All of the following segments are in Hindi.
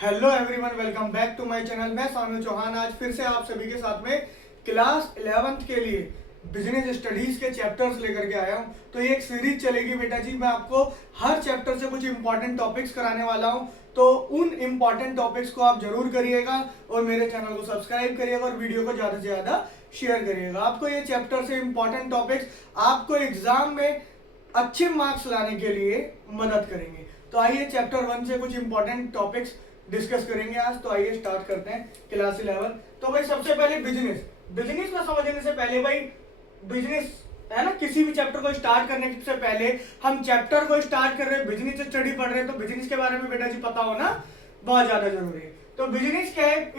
Hello everyone, welcome back to my channel. मैं सानू चौहान आज फिर से आप सभी के साथ में क्लास 11th के लिए बिजनेस स्टडीज के चैप्टर्स लेकर के आया हूं। तो ये एक सीरीज चलेगी बेटा जी। मैं आपको हर चैप्टर से कुछ इंपॉर्टेंट टॉपिक्स कराने वाला हूं, तो उन इंपॉर्टेंट टॉपिक्स को आप जरूर करिएगा और मेरे चैनल को सब्सक्राइब करिएगा और वीडियो को ज्यादा से ज्यादा शेयर करिएगा। आपको ये चैप्टर से इंपॉर्टेंट टॉपिक्स आपको एग्जाम में अच्छे मार्क्स लाने के लिए मदद करेंगे। तो आइए चैप्टर 1 से कुछ इंपॉर्टेंट टॉपिक्स डिस्कस करेंगे आज। तो आइए स्टार्ट करते हैं क्लास 11। तो भाई सबसे पहले बिजनेस बिजनेस को समझने से पहले भाई बिजनेस है ना, किसी भी चैप्टर को स्टार्ट करने से पहले हम चैप्टर को स्टार्ट कर रहे हैं, बिजनेस स्टडी पढ़ रहे हैं, तो बिजनेस के बारे में बेटा जी पता होना बहुत ज्यादा जरूरी है। तो बिजनेस क्या है?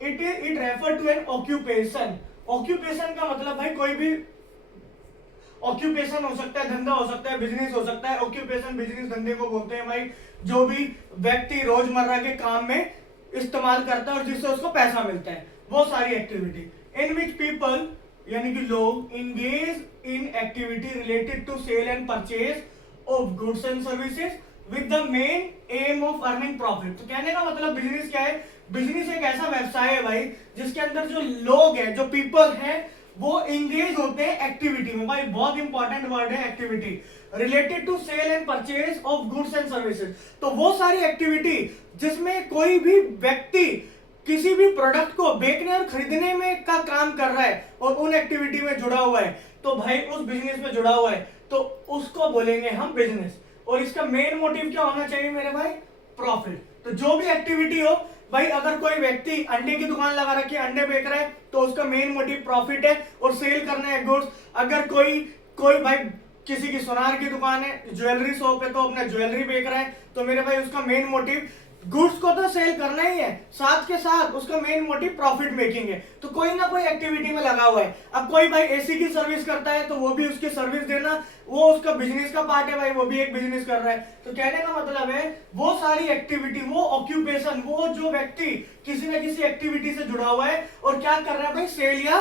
It refer to an occupation. Occupation का मतलब भाई कोई भी ऑक्यूपेशन हो सकता है, धंधा हो सकता है, बिजनेस हो सकता है। ऑक्यूपेशन बिजनेस धंधे को बोलते हैं भाई, जो भी व्यक्ति रोजमर्रा के काम में इस्तेमाल करता है और जिससे उसको पैसा मिलता है, वो सारी एक्टिविटी। इन विच पीपल यानी कि लोग engage in activity related to sale and purchase of goods and services with the main aim of earning profit. तो कहने का मतलब बिजनेस क्या है? बिजनेस एक ऐसा व्यवसाय है भाई जिसके अंदर जो लोग हैं, जो पीपल हैं, वो इंगेज होते हैं एक्टिविटी में। भाई बहुत इंपॉर्टेंट वर्ड है activity, related to sale and purchase of goods and services. तो वो सारी एक्टिविटी जिसमें कोई भी व्यक्ति किसी भी प्रोडक्ट को बेचने और खरीदने में का काम कर रहा है और उन एक्टिविटी में जुड़ा हुआ है, तो भाई उस बिजनेस में जुड़ा हुआ है, तो उसको बोलेंगे हम बिजनेस। और इसका मेन मोटिव क्या होना चाहिए मेरे भाई? प्रॉफिट। तो जो भी एक्टिविटी हो भाई, अगर कोई व्यक्ति अंडे की दुकान लगा रखी है, अंडे बेच रहा है, तो उसका मेन मोटिव प्रॉफिट है और सेल करना है गुड्स। अगर कोई कोई भाई किसी की सोनार की दुकान है, ज्वेलरी शॉप है, तो अपना ज्वेलरी बेच रहा है, तो मेरे भाई उसका मेन मोटिव गुड्स को तो सेल करना ही है, साथ के साथ उसका मेन मोटिव प्रॉफिट मेकिंग है। तो कोई ना कोई एक्टिविटी में लगा हुआ है। अब कोई भाई एसी की सर्विस करता है, तो वो भी उसकी सर्विस देना, वो उसका बिजनेस का पार्ट है भाई, वो भी एक बिजनेस कर रहा है। तो कहने का मतलब है वो सारी एक्टिविटी, वो ऑक्यूपेशन, वो जो व्यक्ति किसी ना किसी एक्टिविटी से जुड़ा हुआ है और क्या कर रहा है भाई? सेल या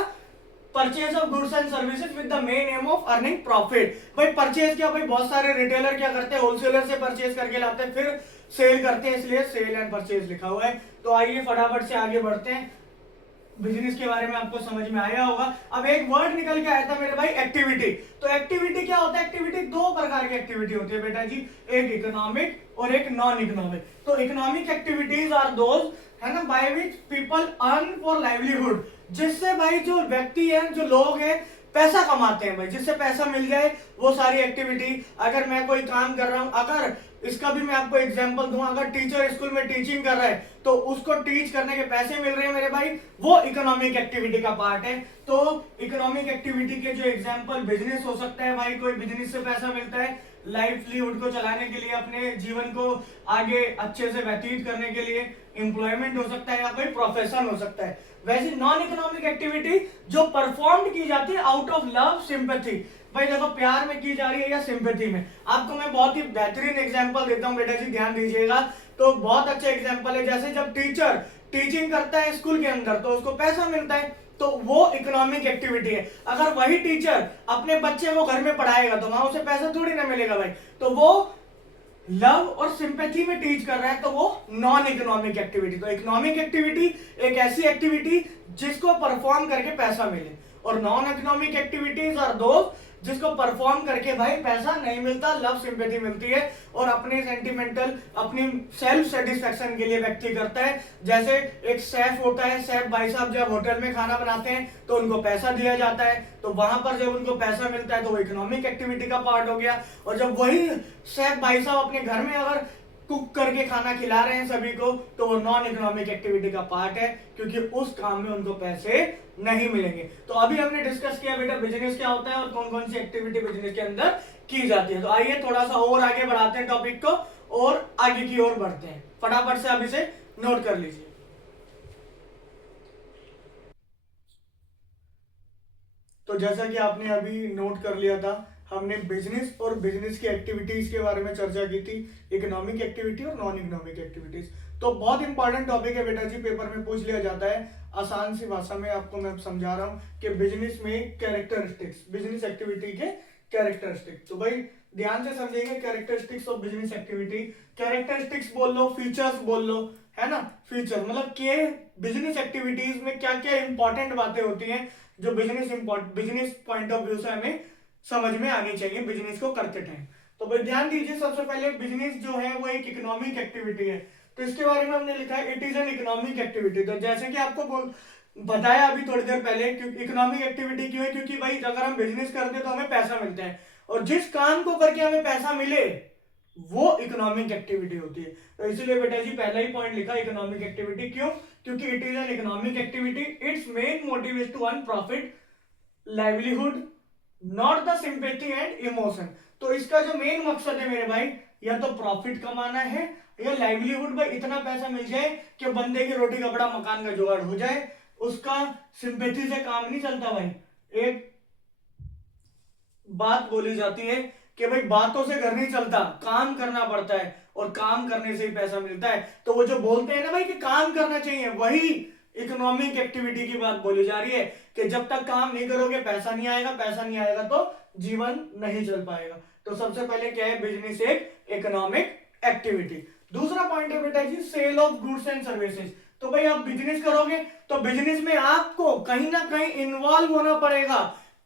purchase of goods and services with the main aim of earning profit. भाई परचेज क्या? भाई बहुत सारे रिटेलर क्या करते हैं? होलसेलर से परचेज करके लाते हैं, फिर सेल करते हैं, इसलिए सेल एंड परचेज लिखा हुआ है। तो आइए फटाफट से आगे बढ़ते हैं। बिजनेस के बारे में आपको समझ में आया होगा। अब एक वर्ड निकल के आया था मेरे भाई, एक्टिविटी। तो एक्टिविटी क्या होता है? एक्टिविटी दो प्रकार की एक्टिविटी होती है बेटा जी, एक इकोनॉमिक और एक नॉन इकोनॉमिक। तो इकोनॉमिक एक्टिविटीज आर दोज, है ना, by which people earn for livelihood, जिससे भाई जो व्यक्ति है, जो लोग हैं, पैसा कमाते हैं भाई, जिससे पैसा मिल जाए, वो सारी एक्टिविटी। अगर मैं कोई काम कर रहा हूं, अगर इसका भी मैं आपको एग्जांपल दूं, अगर टीचर स्कूल में टीचिंग कर रहा है, तो उसको टीच करने के पैसे मिल रहे हैं मेरे भाई, वो इकोनॉमिक एक्टिविटी का पार्ट है। तो इकोनॉमिक एक्टिविटी के जो एग्जांपल, बिजनेस हो सकता है भाई, कोई बिजनेस से पैसा मिलता है लाइवलीहुड को चलाने के लिए, अपने जीवन को आगे अच्छे से व्यतीत करने के लिए। एम्प्लॉयमेंट हो सकता है या कोई प्रोफेशन हो सकता है। वैसे नॉन इकोनॉमिक एक्टिविटी जो परफॉर्म की जाती है आउट ऑफ लव सिंपैथी, भाई देखो प्यार में की जा रही है या सिंपैथी में। आपको मैं बहुत ही बेहतरीन एग्जांपल देता हूं बेटा जी, ध्यान दीजिएगा। तो बहुत अच्छा एग्जांपल है, जैसे जब टीचर टीचिंग करता है स्कूल के अंदर, तो उसको पैसा मिलता है, तो वो इकोनॉमिक एक्टिविटी है। अगर वही टीचर अपने बच्चे को घर में पढ़ाएगा, तो वहां उसे पैसा थोड़ी ना मिलेगा भाई, तो वो लव और सिंपैथी में टीच कर रहा है, तो वो नॉन इकोनॉमिक एक्टिविटी। तो इकोनॉमिक एक्टिविटी एक ऐसी एक्टिविटी जिसको परफॉर्म करके पैसा मिले, और नॉन इकोनॉमिक एक्टिविटीज आर दो जिसको परफॉर्म करके भाई पैसा नहीं मिलता, लव सिंपैथी मिलती है और अपने सेंटिमेंटल, अपनी सेल्फ सेटिस्फेक्शन के लिए व्यक्ति करता है। जैसे एक शेफ होता है, शेफ भाई साहब जब होटल में खाना बनाते हैं, तो उनको पैसा दिया जाता है, तो वहां पर जब उनको पैसा मिलता है, तो वो इकोनॉमिक एक्टिविटी का पार्ट हो गया। और जब वही शेफ भाई साहब अपने घर में अगर कुक करके खाना खिला रहे हैं सभी को, तो वो नॉन इकोनॉमिक एक्टिविटी का पार्ट है, क्योंकि उस काम में उनको पैसे नहीं मिलेंगे। तो अभी हमने डिस्कस किया बेटा बिजनेस क्या होता है और कौन कौन सी एक्टिविटी बिजनेस के अंदर की जाती है। तो आइए थोड़ा सा और आगे बढ़ाते हैं टॉपिक को और आगे की ओर बढ़ते हैं। फटाफट से आप इसे नोट कर लीजिए। तो जैसा कि आपने अभी नोट कर लिया था, हमने बिजनेस और बिजनेस की एक्टिविटीज के बारे में चर्चा की थी, इकोनॉमिक एक्टिविटी और नॉन इकोनॉमिक एक्टिविटीज। तो बहुत इंपॉर्टेंट टॉपिक है बेटा जी, पेपर में पूछ लिया जाता है। आसान सी भाषा में आपको मैं समझा रहा हूं कि बिजनेस में कैरेक्टरिस्टिक्स, बिजनेस एक्टिविटी के कैरेक्टरिस्टिक। तो भाई ध्यान से समझेंगे। Characteristics of business activity, characteristics बोल लो, फीचर्स बोल लो, है ना। फीचर मतलब के बिजनेस एक्टिविटीज में क्या क्या इंपॉर्टेंट बातें होती हैं जो बिजनेस पॉइंट ऑफ व्यू से हमें समझ में आनी चाहिए बिजनेस को करते टाइम। तो भाई ध्यान दीजिए, सबसे पहले बिजनेस जो है वो एक इकोनॉमिक एक्टिविटी है। तो इसके बारे में हमने लिखा है it is an economic activity. तो जैसे कि आपको बताया अभी थोड़ी देर पहले, क्योंकि इकोनॉमिक एक्टिविटी क्यों है, क्योंकि भाई अगर हम बिजनेस करते हैं तो हमें पैसा मिलता है, और जिस काम को करके हमें पैसा मिले वो इकोनॉमिक एक्टिविटी होती है। तो इसीलिए बेटा जी पहला ही पॉइंट लिखा इकोनॉमिक एक्टिविटी। क्यों? क्योंकि it is an economic activity, it's main motive is to earn profit, livelihood, not the sympathy and emotion. तो इसका जो मेन मकसद है मेरे भाई, या तो प्रॉफिट कमाना है या लाइवलीहुड, भाई इतना पैसा मिल जाए कि बंदे की रोटी कपड़ा मकान का जुगाड़ हो जाए। उसका सिंपैथी से काम नहीं चलता भाई। एक बात बोली जाती है कि भाई बातों से घर नहीं चलता, काम करना पड़ता है, और काम करने से ही पैसा मिलता है। तो वो जो बोलते हैं ना भाई कि काम करना चाहिए, वही इकोनॉमिक एक्टिविटी की बात बोली जा रही है कि जब तक काम नहीं करोगे पैसा नहीं आएगा, पैसा नहीं आएगा तो जीवन नहीं चल पाएगा। तो सबसे पहले क्या है, बिजनेस एक इकोनॉमिक एक्टिविटी। दूसरा पॉइंट है बेटा जी sale of goods and services. तो भाई आप बिजनेस करोगे तो बिजनेस में आपको कहीं ना कहीं इन्वॉल्व होना पड़ेगा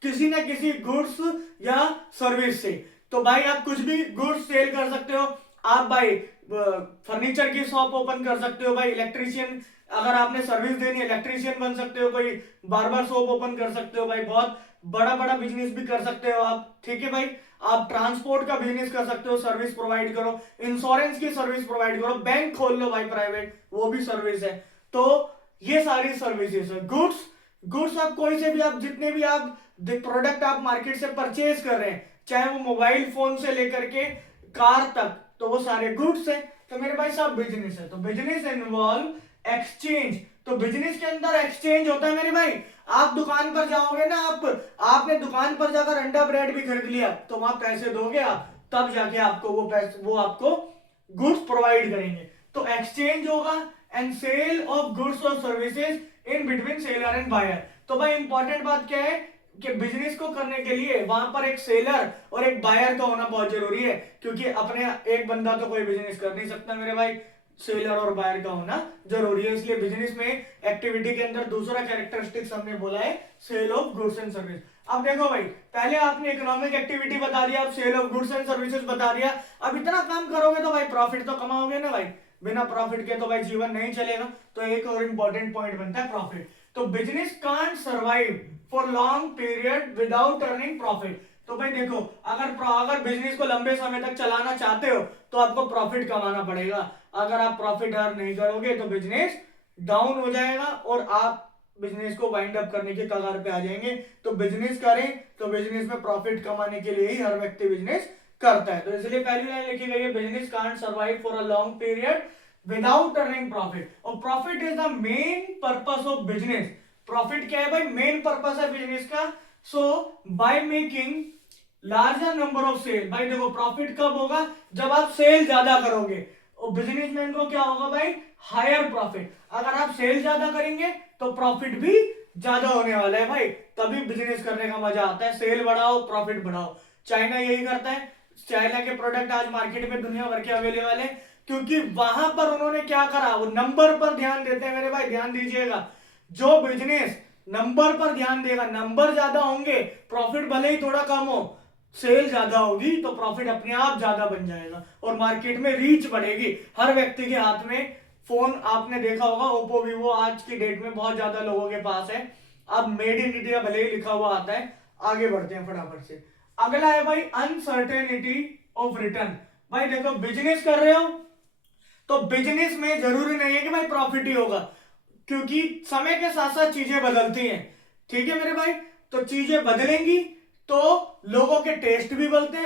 किसी ना किसी गुड्स या सर्विस से। तो भाई आप कुछ भी गुड्स सेल कर सकते हो, आप भाई फर्नीचर की शॉप ओपन कर सकते हो, भाई इलेक्ट्रीशियन अगर आपने सर्विस देनी है इलेक्ट्रीशियन बन सकते हो, कोई बार्बर शॉप ओपन कर सकते हो, भाई बहुत बड़ा बड़ा बिजनेस भी कर सकते हो आप। ठीक है भाई, आप ट्रांसपोर्ट का बिजनेस कर सकते हो, सर्विस प्रोवाइड करो, इंश्योरेंस की सर्विस प्रोवाइड करो, बैंक खोल लो भाई प्राइवेट, वो भी सर्विस है। तो ये सारी सर्विसेज है। गुड्स आप कोई से भी, आप जितने भी आप प्रोडक्ट आप मार्केट से परचेज कर रहे हैं, चाहे वो मोबाइल फोन से लेकर के कार तक, तो वो सारे गुड्स है। तो मेरे भाई साहब बिजनेस है, तो बिजनेस इन्वॉल्व एक्सचेंज। तो बिजनेस के अंदर एक्सचेंज होता है मेरे भाई। आप दुकान पर जाओगे ना, आपने दुकान पर जाकर अंडा ब्रेड भी खरीद लिया तो वहां पैसे दोगे आप, तब जाके आपको वो आपको गुड्स प्रोवाइड करेंगे। तो एक्सचेंज होगा एंड सेल ऑफ गुड्स और services in between seller and buyer. तो भाई इंपॉर्टेंट बात क्या है कि बिजनेस को करने के लिए वहां पर एक सेलर और एक बायर का होना बहुत जरूरी है, क्योंकि अपने एक बंदा तो कोई बिजनेस कर नहीं सकता मेरे भाई, सेलर और बायर का होना जरूरी है। इसलिए बिजनेस में एक्टिविटी के अंदर दूसरा कैरेक्टरिस्टिक्स हमने बोला है sale of goods and service. अब देखो भाई, पहले आपने इकोनॉमिक एक्टिविटी बता दिया, अब sale of goods and services बता दिया। अब इतना काम करोगे तो भाई प्रॉफिट तो कमाओगे ना भाई, बिना प्रॉफिट के तो भाई जीवन नहीं चलेगा। तो एक और इंपॉर्टेंट पॉइंट बनता है प्रॉफिट। तो business can't survive for long period without earning profit. तो भाई देखो, अगर बिजनेस को लंबे समय तक चलाना चाहते हो तो आपको प्रॉफिट कमाना पड़ेगा। अगर आप प्रॉफिट अर्न नहीं करोगे तो बिजनेस डाउन हो जाएगा और आप बिजनेस को वाइंड अप करने के कगार पे आ जाएंगे। तो बिजनेस करें तो बिजनेस में प्रॉफिट कमाने के लिए ही हर व्यक्ति बिजनेस करता है। तो इसलिए पहली लाइन लिखी गई है business can't survive for a long period without earning profit. और profit is the main purpose of business. Profit क्या है भाई, मेन पर्पस है बिजनेस का। So by making larger number of sale, भाई देखो प्रॉफिट कब होगा, जब आप सेल ज्यादा करोगे। और बिजनेसमैन को क्या होगा भाई, हायर प्रॉफिट। अगर आप सेल ज्यादा करेंगे तो प्रॉफिट भी ज्यादा होने वाला है भाई, तभी बिजनेस करने का मजा आता है। सेल बढ़ाओ, प्रॉफिट बढ़ाओ। चाइना यही करता है। चाइना के प्रोडक्ट आज मार्केट में दुनिया भर के अवेलेबल है, क्योंकि वहां पर उन्होंने क्या करा, वो नंबर पर ध्यान देते हैं मेरे भाई, ध्यान दीजिएगा। जो बिजनेस नंबर पर ध्यान देगा, नंबर ज्यादा होंगे, प्रॉफिट भले ही थोड़ा कम हो, सेल ज्यादा होगी तो प्रॉफिट अपने आप ज्यादा बन जाएगा और मार्केट में रीच बढ़ेगी। हर व्यक्ति के हाथ में फोन, आपने देखा होगा ओप्पो वीवो आज की डेट में बहुत ज्यादा लोगों के पास है। अब मेड इन इंडिया भले ही लिखा हुआ आता है। आगे बढ़ते हैं फटाफट से। अगला है भाई अनसर्टेनिटी ऑफ रिटर्न। भाई देखो, बिजनेस कर रहे हो तो बिजनेस में जरूरी नहीं है कि भाई प्रॉफिट ही होगा, क्योंकि समय के साथ साथ चीजें बदलती हैं। ठीक है मेरे भाई, तो चीजें बदलेंगी तो लोगों के टेस्ट भी बदलते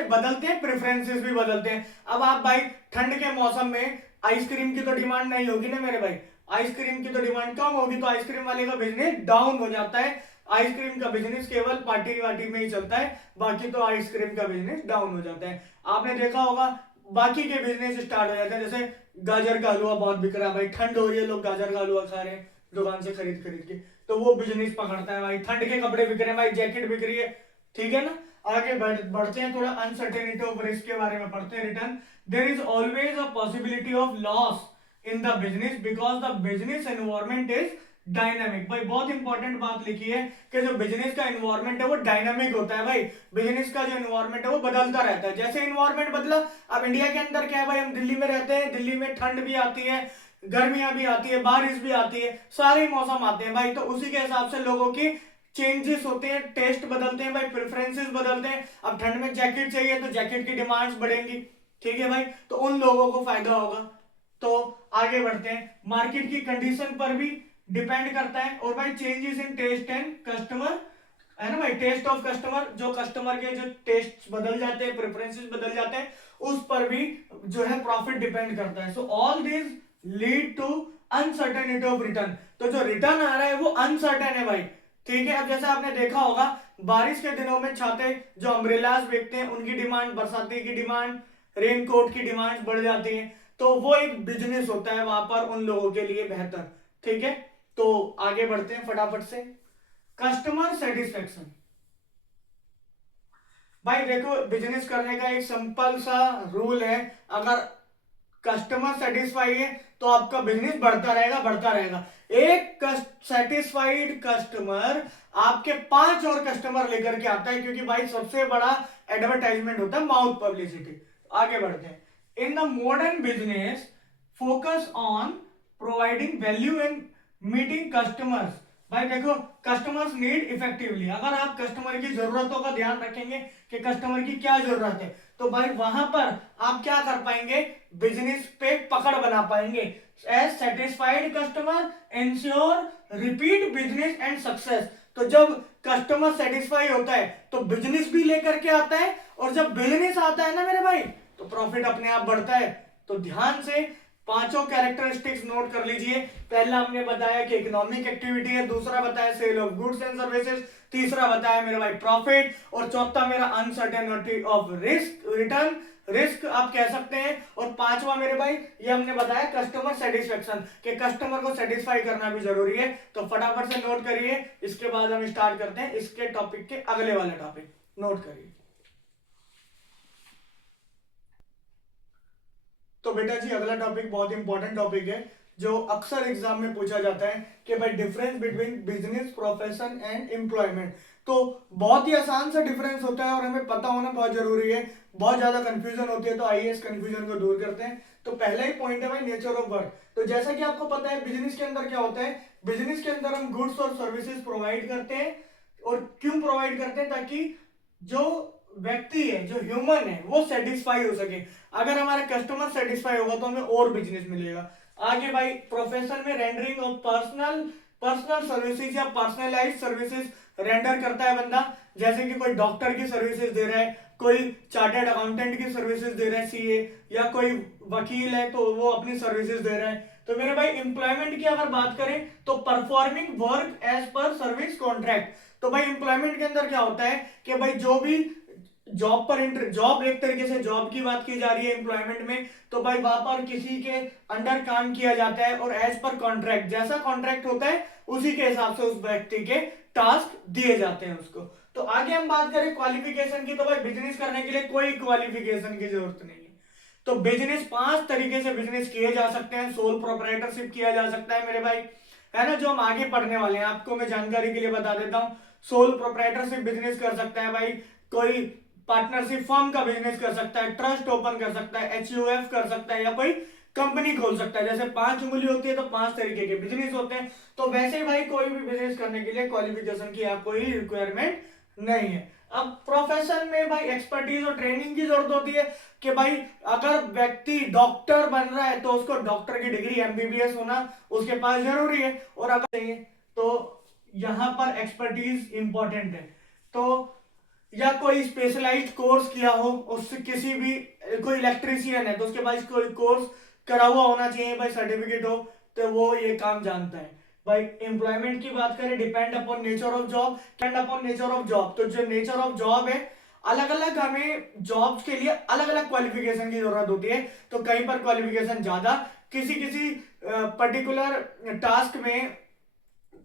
हैं, प्रेफरेंसेस भी बदलते हैं। अब आप भाई ठंड के मौसम में आइसक्रीम की तो डिमांड नहीं होगी ना मेरे भाई, आइसक्रीम की तो डिमांड कम होगी, तो आइसक्रीम वाले का बिजनेस डाउन हो जाता है। आइसक्रीम का बिजनेस केवल पार्टी वार्टी में ही चलता है, बाकी तो आइसक्रीम का बिजनेस डाउन हो जाता है। आपने देखा होगा बाकी के बिजनेस स्टार्ट हो जाते हैं, जैसे गाजर का हलवा बहुत बिक रहा है भाई, ठंड हो रही है, लोग गाजर का हलवा खा रहे हैं दुकान से खरीद खरीद के, तो वो बिजनेस पकड़ता है भाई। ठंड के कपड़े बिक रहे हैं भाई, जैकेट बिक रही है, ठीक है ना। आगे बढ़ते हैं, थोड़ा अनसर्टेनिटी ऑफ रिस्क के बारे में पढ़ते हैं। Return, there is always a possibility of loss in the business because the business environment is dynamic. भाई बहुत इंपॉर्टेंट बात लिखी है कि जो बिजनेस का एनवायरमेंट है वो डायनामिक होता है। भाई बिजनेस का जो एनवायरमेंट है वो बदलता रहता है। जैसे एनवायरमेंट बदला, अब इंडिया के अंदर क्या है भाई, हम दिल्ली में रहते हैं, दिल्ली में ठंड भी आती है, गर्मियां भी आती है, बारिश भी आती है, सारे मौसम आते हैं भाई। तो उसी के हिसाब से लोगों की चेंजेस होते हैं, टेस्ट बदलते हैं भाई, प्रेफरेंसेस बदलते हैं। अब ठंड में जैकेट चाहिए तो जैकेट की डिमांड्स बढ़ेंगी, ठीक है भाई, तो उन लोगों को फायदा होगा। तो आगे बढ़ते हैं, मार्केट की कंडीशन पर भी डिपेंड करता है। और भाई changes in taste and customer, है ना भाई, टेस्ट ऑफ कस्टमर, जो कस्टमर के जो टेस्ट बदल जाते हैं, प्रेफरेंसेस बदल जाते हैं, उस पर भी जो है प्रॉफिट डिपेंड करता है। So all this lead to uncertainty of return. तो जो रिटर्न आ रहा है वो अनसर्टेन है भाई, ठीक है। अब जैसा आपने देखा होगा, बारिश के दिनों में छाते, जो अम्ब्रेलास बेचते हैं उनकी डिमांड, बरसाती की डिमांड, रेनकोट की डिमांड बढ़ जाती है। तो वो एक बिजनेस होता है वहां पर उन लोगों के लिए बेहतर, ठीक है। तो आगे बढ़ते हैं फटाफट से, कस्टमर सेटिस्फेक्शन। भाई देखो, बिजनेस करने का एक सिंपल सा रूल है, अगर कस्टमर सेटिस्फाई है तो आपका बिजनेस बढ़ता रहेगा, बढ़ता रहेगा। एक सेटिस्फाइड कस्टमर आपके 5 और कस्टमर लेकर के आता है, क्योंकि भाई सबसे बड़ा एडवर्टाइजमेंट होता है माउथ पब्लिसिटी। आगे बढ़ते हैं, in the modern business focus on providing value and meeting customers. भाई देखो, कस्टमर्स नीड इफेक्टिवली, अगर आप कस्टमर की जरूरतों का ध्यान रखेंगे कि कस्टमर की क्या जरूरत है, तो भाई वहां पर आप क्या कर पाएंगे, बिजनेस पे पकड़ बना पाएंगे। As satisfied customer ensure repeat business and success. तो जब कस्टमर सेटिस्फाई होता है तो बिजनेस भी लेकर के आता है, और जब बिजनेस आता है ना मेरे भाई, तो प्रॉफिट अपने आप बढ़ता है। तो ध्यान से पांचों कैरेक्टरिस्टिक्स नोट कर लीजिए। पहला हमने बताया कि इकोनॉमिक एक्टिविटी है, दूसरा बताया sale of goods and services, तीसरा बताया मेरा भाई प्रॉफिट, और चौथा मेरा uncertainty of risk, return, risk आप कह सकते हैं। और पांचवा मेरे भाई ये हमने बताया कस्टमर सेटिस्फेक्शन, कि कस्टमर को सेटिस्फाई करना भी जरूरी है। तो फटाफट से नोट करिए, इसके बाद हम स्टार्ट करते हैं इसके टॉपिक के अगले वाले टॉपिक, नोट करिए। तो बेटा जी अगला टॉपिक बहुत इंपॉर्टेंट टॉपिक है, जो अक्सर एग्जाम में पूछा जाता है कि भाई difference between business, profession and employment. तो बहुत ही आसान सा डिफरेंस होता है और हमें पता होना बहुत जरूरी है। बहुत ज्यादा कंफ्यूजन होती है, तो आइए इस कंफ्यूजन को दूर करते हैं। तो पहला ही पॉइंट है भाई नेचर ऑफ वर्क। तो जैसा कि आपको पता है बिजनेस के अंदर क्या होता है, बिजनेस के अंदर हम गुड्स और सर्विसेज प्रोवाइड करते हैं। और क्यों प्रोवाइड करते हैं, ताकि जो व्यक्ति है, जो ह्यूमन है, वो सेटिस्फाई हो सके। अगर हमारा कस्टमर सेटिस्फाई होगा तो हमें और बिजनेस मिलेगा। आगे भाई प्रोफेशन में rendering of personal personal services या पर्सनलाइज्ड सर्विसेज रेंडर करता है बंदा। जैसे कि कोई डॉक्टर की सर्विसेज दे रहा है, कोई चार्टर्ड अकाउंटेंट की सर्विसेज दे रहा है सीए, या कोई वकील है तो वो अपनी सर्विसेज दे रहा है। तो मेरे भाई एम्प्लॉयमेंट की अगर बात करें तो performing work as per service contract. तो भाई एम्प्लॉयमेंट के अंदर क्या होता है कि भाई जो भी जॉब पर जॉब, एक तरीके से जॉब की बात की जा रही है एम्प्लॉयमेंट में, तो भाई वहां पर किसी के अंडर काम किया जाता है, और एज पर कॉन्ट्रैक्ट, जैसा कॉन्ट्रैक्ट होता है उसी के हिसाब से उस व्यक्ति के टास्क दिए जाते हैं उसको। तो आगे हम बात करें क्वालिफिकेशन की, तो भाई बिजनेस करने के लिए कोई क्वालिफिकेशन की जरूरत नहीं है। तो बिजनेस 5 तरीके से बिजनेस किए जा सकते हैं। सोल प्रोप्राइटरशिप किया जा सकता है मेरे भाई, है ना, जो हम आगे पढ़ने वाले हैं, आपको मैं जानकारी के लिए बता देता हूं। सोल प्रोप्राइटरशिप बिजनेस कर सकता है भाई, कोई पार्टनरशिप फर्म का बिजनेस कर सकता है, ट्रस्ट ओपन कर सकता है, एचयूएफ कर सकता है, या कोई कंपनी खोल सकता है। जैसे 5 उंगली होती है तो 5 तरीके के बिजनेस होते हैं। तो वैसे ही भाई कोई भी बिजनेस करने के लिए क्वालिफिकेशन की आपको ही रिक्वायरमेंट नहीं है। अब प्रोफेशन में भाई एक्सपर्टीज और ट्रेनिंग की जरूरत होती है, कि भाई अगर व्यक्ति डॉक्टर बन रहा है तो उसको डॉक्टर की डिग्री एमबीबीएस होना उसके पास जरूरी है, और अगर चाहिए तो यहां पर एक्सपर्टीज इंपॉर्टेंट है। तो या कोई स्पेशलाइज्ड कोर्स किया हो, उससे किसी भी, कोई इलेक्ट्रीशियन है तो उसके पास कोई कोर्स करा हुआ होना चाहिए भाई, सर्टिफिकेट हो, तो वो ये काम जानता है। भाई एम्प्लॉयमेंट की बात करें, depend upon nature of job, depend upon nature of job. तो जो नेचर ऑफ जॉब है, अलग अलग हमें जॉब्स के लिए अलग अलग क्वालिफिकेशन की जरूरत होती है। तो कहीं पर क्वालिफिकेशन ज्यादा, किसी किसी पर्टिकुलर टास्क में,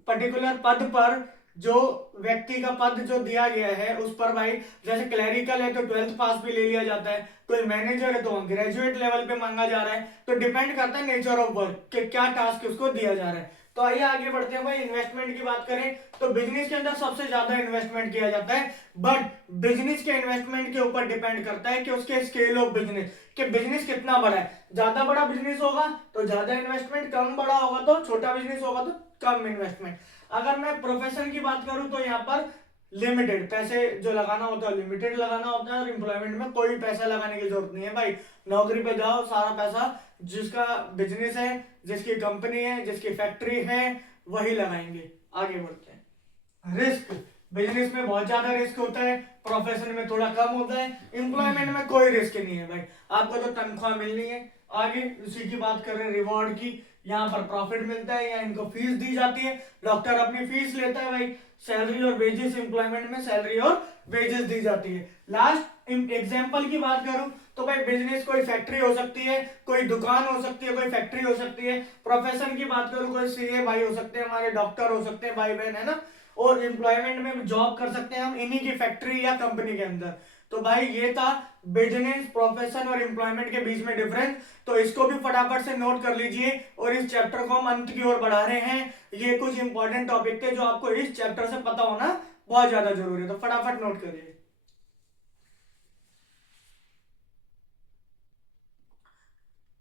पर्टिकुलर पद पर जो व्यक्ति का पद जो दिया गया है उस पर भाई, जैसे क्लरिकल है तो 12th पास भी ले लिया जाता है, कोई मैनेजर है तो ग्रेजुएट लेवल पे मांगा जा रहा है। तो डिपेंड करता है नेचर ऑफ वर्क कि क्या टास्क उसको दिया जा रहा है। तो आइए आगे बढ़ते हैं भाई। इन्वेस्टमेंट की बात करें तो बिजनेस के अंदर सबसे ज्यादा इन्वेस्टमेंट किया जाता है, बट बिजनेस के इन्वेस्टमेंट के ऊपर डिपेंड करता है कि उसके स्केल ऑफ बिजनेस, कि बिजनेस कितना बड़ा है। ज्यादा बड़ा बिजनेस होगा तो ज्यादा इन्वेस्टमेंट, कम बड़ा होगा तो छोटा बिजनेस होगा तो कम इन्वेस्टमेंट। अगर मैं प्रोफेशन की बात करूं तो यहाँ पर लिमिटेड पैसे जो लगाना होता है, लिमिटेड लगाना होता है, और एम्प्लॉयमेंट में कोई पैसा लगाने की जरूरत नहीं है भाई। नौकरी पे जाओ, सारा पैसा जिसका बिजनेस है, जिसकी कंपनी है, जिसकी फैक्ट्री है, वही लगाएंगे। आगे बढ़ते हैं। रिस्क, बिजनेस में बहुत ज्यादा रिस्क होता है, प्रोफेशन में थोड़ा कम होता है, एम्प्लॉयमेंट में कोई रिस्क नहीं है भाई, आपको तो तनख्वाह मिलनी है। आगे उसी की बात कर रहे हैं, रिवॉर्ड की। यहाँ पर प्रॉफिट मिलता है या इनको फीस दी जाती है, डॉक्टर अपनी फीस लेता है भाई। सैलरी और वेजेस, एम्प्लॉयमेंट में सैलरी और वेजेस दी जाती है। लास्ट एग्जांपल की बात करूं तो भाई बिजनेस कोई फैक्ट्री हो सकती है, कोई दुकान हो सकती है, कोई फैक्ट्री हो सकती है। प्रोफेशन की बात करूं, कोई सीए भाई हो सकते हैं, हमारे डॉक्टर हो सकते हैं भाई बहन, है ना। और एम्प्लॉयमेंट में जॉब कर सकते हैं हम इन्हीं की फैक्ट्री या कंपनी के अंदर। तो भाई ये था बिजनेस, प्रोफेशन और एम्प्लॉयमेंट के बीच में डिफरेंस। तो इसको भी फटाफट से नोट कर लीजिए, और इस चैप्टर को हम अंत की ओर बढ़ा रहे हैं। ये कुछ इंपॉर्टेंट टॉपिक थे जो आपको इस चैप्टर से पता होना बहुत ज्यादा जरूरी है, तो फटाफट नोट करिए।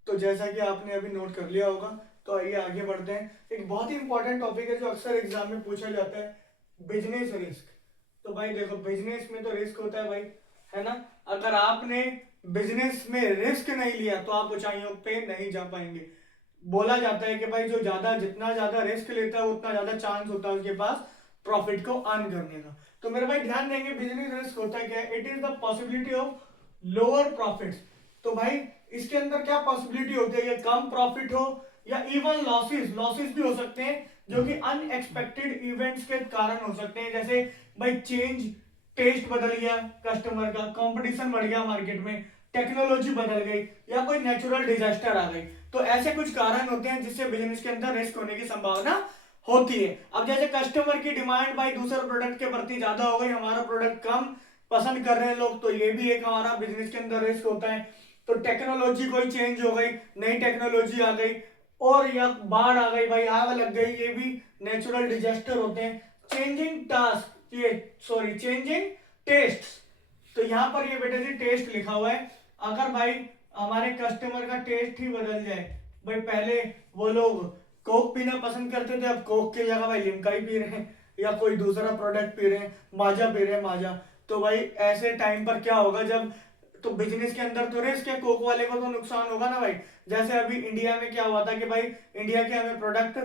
तो जैसा कि आपने अभी नोट कर लिया होगा, तो आइए आगे बढ़ते हैं। एक बहुत ही इंपॉर्टेंट टॉपिक है जो अक्सर एग्जाम में पूछा जाता है, बिजनेस रिस्क। तो भाई देखो, बिजनेस में तो रिस्क होता है भाई, है ना। अगर आपने बिजनेस में रिस्क नहीं लिया तो आप ऊंचाइयों पे नहीं जा पाएंगे। बोला जाता है कि भाई जो ज्यादा, जितना ज्यादा रिस्क लेता है उतना ज्यादा चांस होता है उसके पास प्रॉफिट को अर्न करने का। तो मेरे भाई ध्यान देंगे, बिजनेस रिस्क होता है क्या, it is the possibility of lower profits. तो भाई इसके अंदर क्या पॉसिबिलिटी होती है, ये कम प्रॉफिट हो या इवन लॉसेस, लॉसेस भी हो सकते हैं जो कि अनएक्सपेक्टेड इवेंट्स के कारण हो सकते हैं। जैसे भाई चेंज, टेस्ट बदल गया कस्टमर का, कंपटीशन बढ़ गया मार्केट में, टेक्नोलॉजी बदल गई, या कोई नेचुरल डिजास्टर आ गई। तो ऐसे कुछ कारण होते हैं जिससे बिजनेस के अंदर रिस्क होने की संभावना होती है। अब जैसे कस्टमर की डिमांड भाई दूसरे प्रोडक्ट के प्रति ज्यादा हो गई, हमारा प्रोडक्ट कम पसंद कर रहे हैं लोग, तो ये भी एक हमारा बिजनेस के अंदर रिस्क होता है। तो टेक्नोलॉजी कोई चेंज हो गई, नई टेक्नोलॉजी आ गई, और या बाढ़ आ गई भाई, आग लग गई, ये भी नेचुरल डिजास्टर होते हैं। चेंजिंग टास्क, ये सॉरी चेंजिंग टेस्ट। तो यहाँ पर ये बेटा जी टेस्ट लिखा हुआ है। अगर भाई हमारे कस्टमर का टेस्ट ही बदल जाए, भाई पहले वो लोग कोक पीना पसंद करते थे, अब कोक की जगह भाई लिम्का ही पी रहे हैं, या कोई दूसरा प्रोडक्ट पी रहे हैं, माजा पी रहे हैं, माजा। तो भाई ऐसे टाइम पर क्या होगा, जब तो बिजनेस के अंदर तो रिस्क है, कोक वाले को तो नुकसान होगा ना भाई। जैसे अभी इंडिया में क्या हुआ था कि भाई इंडिया के हमें प्रोडक्ट,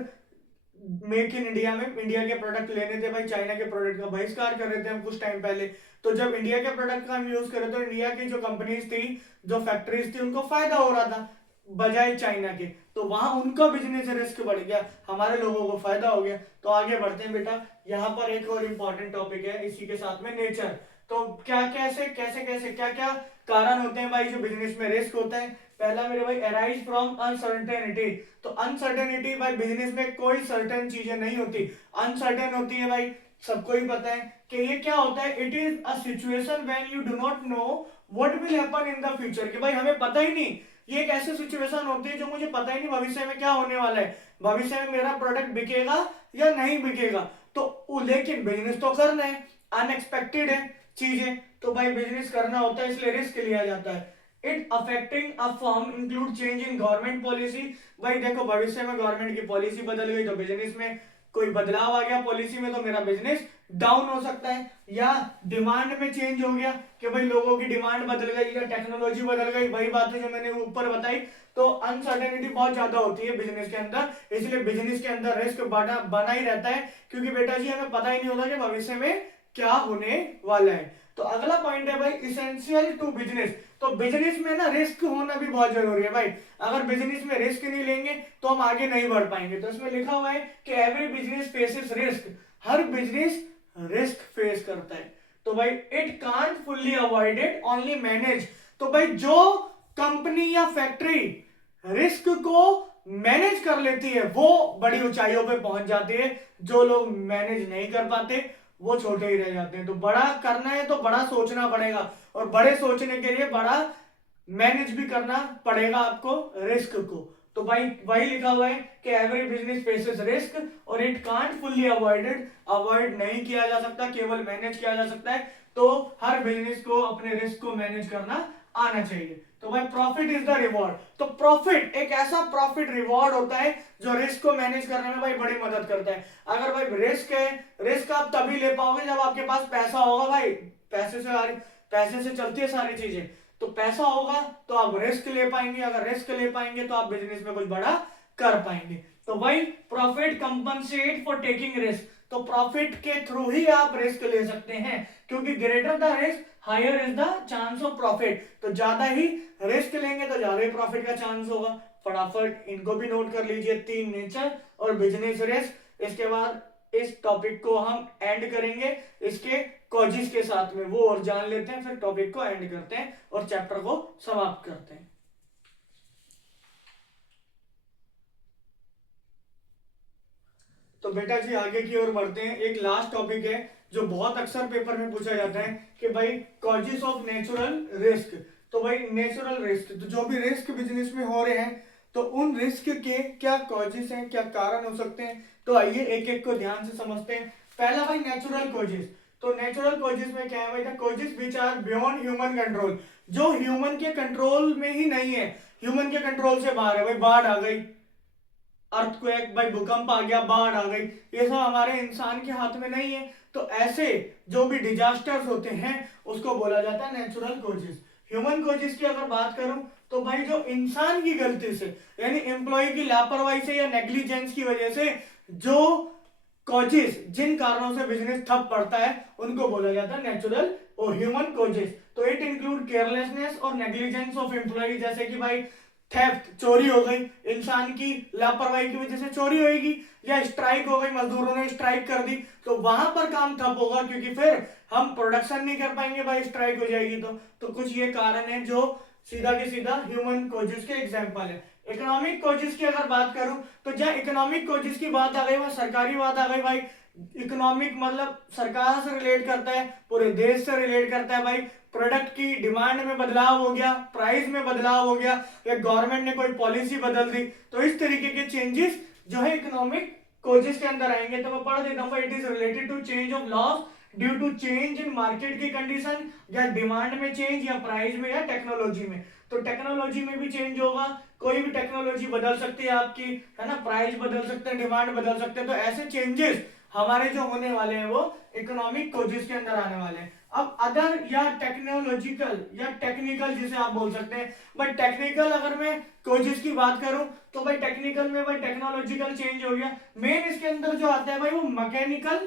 मेक इन इंडिया में इंडिया के प्रोडक्ट लेने थे भाई, चाइना के प्रोडक्ट का बहिष्कार कर रहे थे हम कुछ टाइम पहले। तो जब इंडिया के प्रोडक्ट का हम यूज करें तो इंडिया की जो कंपनीज थी, जो फैक्ट्रीज थी, उनको फायदा हो रहा था बजाय चाइना के। तो वहां उनका बिजनेस रिस्क बढ़ गया, हमारे लोगों को फायदा हो गया। तो आगे बढ़ते हैं बेटा, यहाँ पर एक और इम्पॉर्टेंट टॉपिक है इसी के साथ में, नेचर। तो क्या कैसे कैसे कैसे क्या क्या कारण होते हैं भाई जो बिजनेस में रिस्क होता है। पहला मेरे भाई, अराइज फ्रॉम अनसर्टेनिटी। तो अनसर्टेनिटी भाई, बिजनेस में कोई सर्टेन चीजें नहीं होती, अनसर्टेन होती है भाई, सबको ही पता है कि ये क्या होता है। It is a situation when you do not know what will happen in the future, कि भाई हमें पता ही नहीं, ये एक ऐसी सिचुएशन होती है जो मुझे पता ही नहीं भविष्य में क्या होने वाला है, भविष्य में मेरा प्रोडक्ट बिकेगा या नहीं बिकेगा। तो लेकिन बिजनेस तो करना है, अनएक्सपेक्टेड है चीजें, तो भाई बिजनेस करना होता है, इसलिए रिस्क लिया जाता है। It affecting a firm include change in government policy. भाई देखो, भविष्य में गवर्नमेंट की पॉलिसी बदल गई तो बिजनेस में कोई बदलाव आ गया पॉलिसी में, तो मेरा बिजनेस डाउन हो सकता है। या डिमांड में चेंज हो गया कि भाई लोगों की डिमांड बदल गई या टेक्नोलॉजी बदल गई, वही बातें जो मैंने ऊपर बताई। तो अनसर्टेनिटी बहुत ज्यादा होती है बिजनेस के अंदर, इसलिए बिजनेस के अंदर रिस्क बना ही रहता है, क्योंकि बेटा जी हमें पता ही नहीं होता कि भविष्य में क्या होने वाला है। तो अगला पॉइंट है भाई, इसेंशियल टू बिजनेस। तो बिजनेस में ना रिस्क होना भी बहुत जरूरी है भाई, अगर बिजनेस में रिस्क नहीं लेंगे तो हम आगे नहीं बढ़ पाएंगे। तो इसमें लिखा हुआ है कि एवरी बिजनेस फेसेस रिस्क, हर बिजनेस रिस्क फेस करता है। तो भाई it can't fully avoided, only manage. तो भाई जो कंपनी या फैक्ट्री रिस्क को मैनेज कर लेती है वो बड़ी ऊंचाइयों पे पहुंच जाती है, जो लोग मैनेज नहीं कर पाते वो छोटे ही रह जाते हैं। तो बड़ा करना है तो बड़ा सोचना पड़ेगा, और बड़े सोचने के लिए बड़ा मैनेज भी करना पड़ेगा आपको रिस्क को। तो भाई वही लिखा हुआ है कि एवरी बिजनेस फेसेस रिस्क और it can't fully avoided, avoid नहीं किया जा सकता, केवल मैनेज किया जा सकता है। तो हर बिजनेस को अपने रिस्क को मैनेज करना आना चाहिए। तो भाई प्रॉफिट इज द रिवॉर्ड। तो प्रॉफिट एक ऐसा प्रॉफिट रिवॉर्ड होता है जो रिस्क को मैनेज करने में भाई बड़ी मदद करता है। अगर भाई रिस्क है, रिस्क आप तभी ले पाओगे जब आपके पास पैसा होगा। भाई पैसे से चलती है सारी चीजें। तो पैसा होगा तो आप रिस्क ले पाएंगे, अगर रिस्क ले पाएंगे तो आप बिजनेस में कुछ बड़ा कर पाएंगे। तो भाई profit compensate for taking risk. तो प्रॉफिट के थ्रू ही आप रिस्क ले सकते हैं, क्योंकि greater the risk higher is the chance of profit. तो ज्यादा ही रिस्क लेंगे तो ज्यादा ही प्रॉफिट का चांस होगा। फटाफट इनको भी नोट कर लीजिए, 3 नेचर और बिजनेस रिस्क। इसके बाद इस टॉपिक को हम एंड करेंगे इसके कॉजेस के साथ में, वो और जान लेते हैं, फिर टॉपिक को एंड करते हैं और चैप्टर को समाप्त करते हैं। तो बेटा जी आगे की ओर बढ़ते हैं। एक लास्ट टॉपिक है जो बहुत अक्सर पेपर में पूछा जाता है कि भाई कॉजेस ऑफ नेचुरल रिस्क। तो भाई नेचुरल रिस्क, तो जो भी रिस्क बिजनेस में हो रहे हैं तो उन रिस्क के क्या कॉजेस हैं, क्या कारण हो सकते हैं। तो आइए एक एक को ध्यान से समझते हैं। पहला भाई नेचुरल कॉजेस। तो नेचुरल कॉजेस में क्या है भाई, the causes which are beyond human control, जो ह्यूमन के कंट्रोल में ही नहीं है, ह्यूमन के कंट्रोल से बाहर है। भाई बाढ़ आ गई, अर्थक्वेक, भाई भूकंप आ गया, बाढ़ आ गई, ये सब हमारे इंसान के हाथ में नहीं है। तो ऐसे जो भी डिजास्टर्स होते हैं उसको बोला जाता है नेचुरल कॉजेस। ह्यूमन कॉजेस की अगर बात करूं तो भाई जो इंसान की गलती से, यानी एम्प्लॉय की लापरवाही से या नेग्लिजेंस की वजह से जो कॉजेस, जिन कारणों से बिजनेस ठप पड़ता है उनको बोला जाता है नेचुरल और ह्यूमन कॉजेस। तो इट इंक्लूड केयरलेसनेस और नेग्लिजेंस ऑफ एम्प्लॉय, जैसे कि भाई थेफ्ट, चोरी हो गई, इंसान की लापरवाही की वजह से चोरी होगी, या स्ट्राइक हो गई, मजदूरों ने स्ट्राइक कर दी तो वहां पर काम ठप होगा, क्योंकि फिर हम प्रोडक्शन नहीं कर पाएंगे भाई, स्ट्राइक हो जाएगी। तो कुछ ये कारण है जो सीधा के सीधा ह्यूमन कॉजेस के एग्जांपल है। इकोनॉमिक कॉजेस की अगर बात करूं तो जहां इकोनॉमिक कॉजेस की बात आ गई वहां सरकारी बात आ गई। भाई इकोनॉमिक मतलब सरकार से रिलेट करता है, पूरे देश से रिलेट करता है। भाई प्रोडक्ट की डिमांड में बदलाव हो गया, प्राइस में बदलाव हो गया, या गवर्नमेंट ने कोई पॉलिसी बदल दी, तो इस तरीके के चेंजेस जो है इकोनॉमिक कॉजेस के अंदर आएंगे। तो मैं पढ़ देता हूं, it is related to change of loss due to change in market की कंडीशन, या डिमांड में चेंज, या प्राइस में, या टेक्नोलॉजी में। तो टेक्नोलॉजी में भी चेंज होगा, कोई भी टेक्नोलॉजी बदल सकती है आपकी, है ना, प्राइस बदल सकते हैं, डिमांड बदल सकते हैं। तो ऐसे चेंजेस हमारे जो होने वाले हैं वो इकोनॉमिक कॉजेस के अंदर आने वाले हैं। अब अदर या टेक्नोलॉजिकल या टेक्निकल जिसे आप बोल सकते हैं, बट टेक्निकल अगर मैं कॉजेस की बात करूं तो भाई टेक्निकल में भाई टेक्नोलॉजिकल चेंज हो गया। मेन इसके अंदर जो आता है भाई वो मैकेनिकल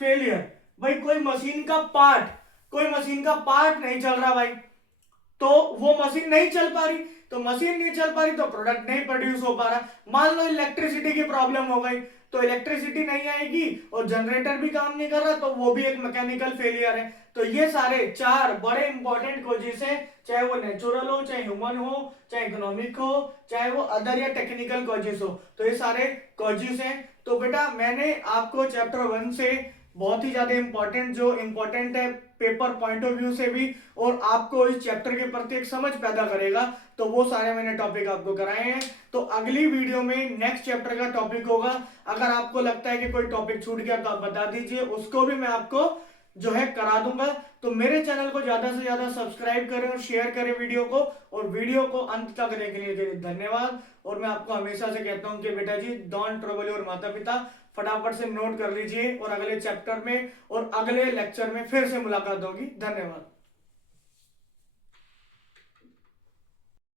फेलियर। भाई कोई मशीन का पार्ट नहीं चल रहा भाई, तो वो मशीन नहीं चल पा रही, तो मशीन नहीं चल पा रही तो प्रोडक्ट नहीं प्रोड्यूस हो पा रहा। मान लो इलेक्ट्रिसिटी की प्रॉब्लम हो गई तो इलेक्ट्रिसिटी नहीं आएगी और जनरेटर भी काम नहीं कर रहा, तो वो भी एक मैकेनिकल फेलियर है। तो ये सारे 4 बड़े इंपॉर्टेंट कॉजेस हैं, चाहे वो नेचुरल हो, चाहे ह्यूमन हो, चाहे इकोनॉमिक हो, चाहे वो अदर या टेक्निकल कॉजेस हो। तो ये सारे कॉजेस हैं। तो बेटा मैंने आपको चैप्टर 1 से बहुत ही ज्यादा इंपॉर्टेंट, जो इंपॉर्टेंट है पेपर पॉइंट ऑफ व्यू से भी, और आपको इस चैप्टर के प्रति एक समझ पैदा करेगा, तो वो सारे मैंने टॉपिक आपको कराए हैं। तो अगली वीडियो में नेक्स्ट चैप्टर का टॉपिक होगा। अगर आपको लगता है कि कोई टॉपिक छूट गया तो आप बता दीजिए, उसको भी मैं आपको जो है करा दूंगा। तो मेरे चैनल को ज्यादा से ज्यादा सब्सक्राइब करें और शेयर करें वीडियो को, और वीडियो को अंत तक देखने के लिए धन्यवाद। और मैं आपको हमेशा से कहता हूं कि बेटा जी डोंट ट्रबल योर माता पिता, फटाफट से नोट कर लीजिए, और अगले चैप्टर में और अगले लेक्चर में फिर से मुलाकात होगी। धन्यवाद।